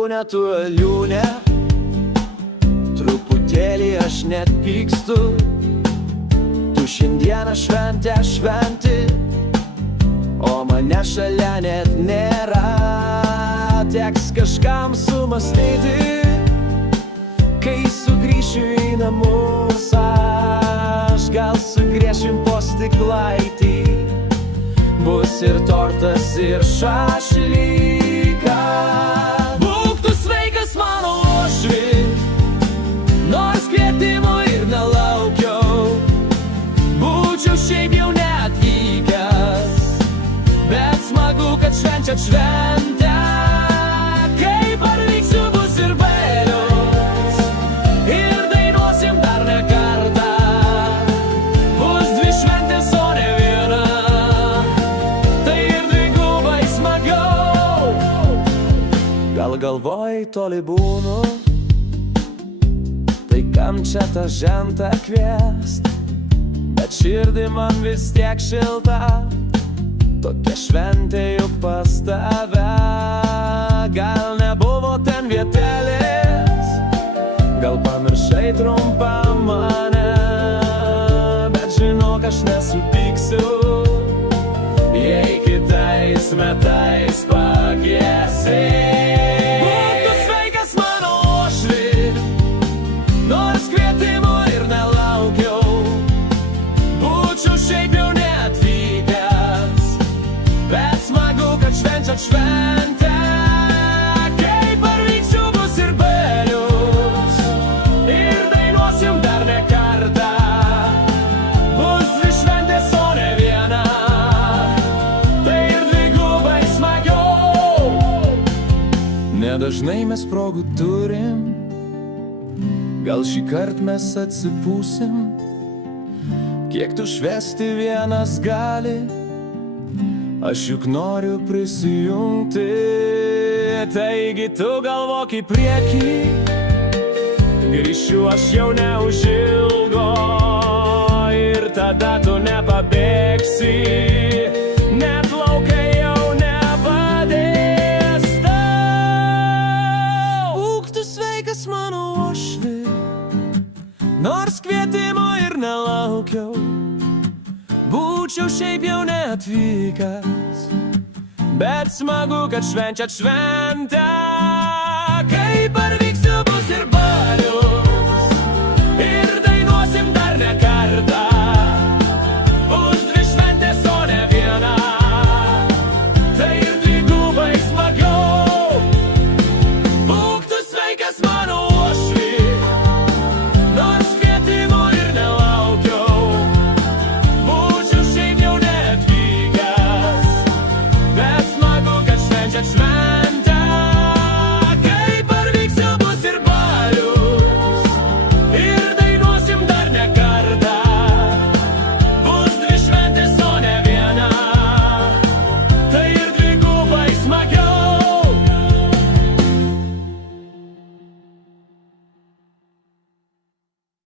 liūne, tu liūne, truputėlį aš net pykstu. Tu šiandieną šventę šventi, o mane šalia net nėra. Teks kažkam sumastyti, kai sugrįšiu į namus. Aš gal sugrėšim po stiklaitį, bus ir tortas, ir šašlyka. Būk tu sveikas mano uošvi, nors kvietimo ir nelaukiau. Būčiau šiaip jau neatvykęs, bet smagu, kad švenčiat šventę. Kai parvyksiu, bus ir balius, ir dainuosim dar ne kartą. Bus dvi šventės, o ne viena, tai ir dvigubai smagiau. Gal galvoj toli būnu, tai kam čia tą žentą kviest? Bet širdį man vis tiek šilta, tokia šventė juk pas tave. Gal nebuvo ten vietelės, gal pamiršai trumpą mane, bet žinok, aš nesupyksiu, jei kitais metais pakviesi. Būk tu sveikas mano uošvi, nors kvietimo ir nelaukiau. Būčiau šiaip jau neatvykęs, bet smagu, kad švenčiat šventę. Kai parvyksiu, bus ir balius, ir dainuosim dar ne kartą. Bus dvi šventės, o ne viena, tai ir dvigubai smagiau. Nedažnai mes progų turim, gal šį kartą mes atsipūsim. Kiek tu švęsti vienas gali, aš juk noriu prisijungti. Taigi tu galvok į priekį, grįšiu aš jau neužilgo, ir tada tu nepabėgsi, net laukai jau nepadės tau. Būk tu sveikas mano uošvi, nors kvietimo ir nelaukiau. Būčiau šiaip jau neatvykęs, bet smagu, kad švenčiat šventę.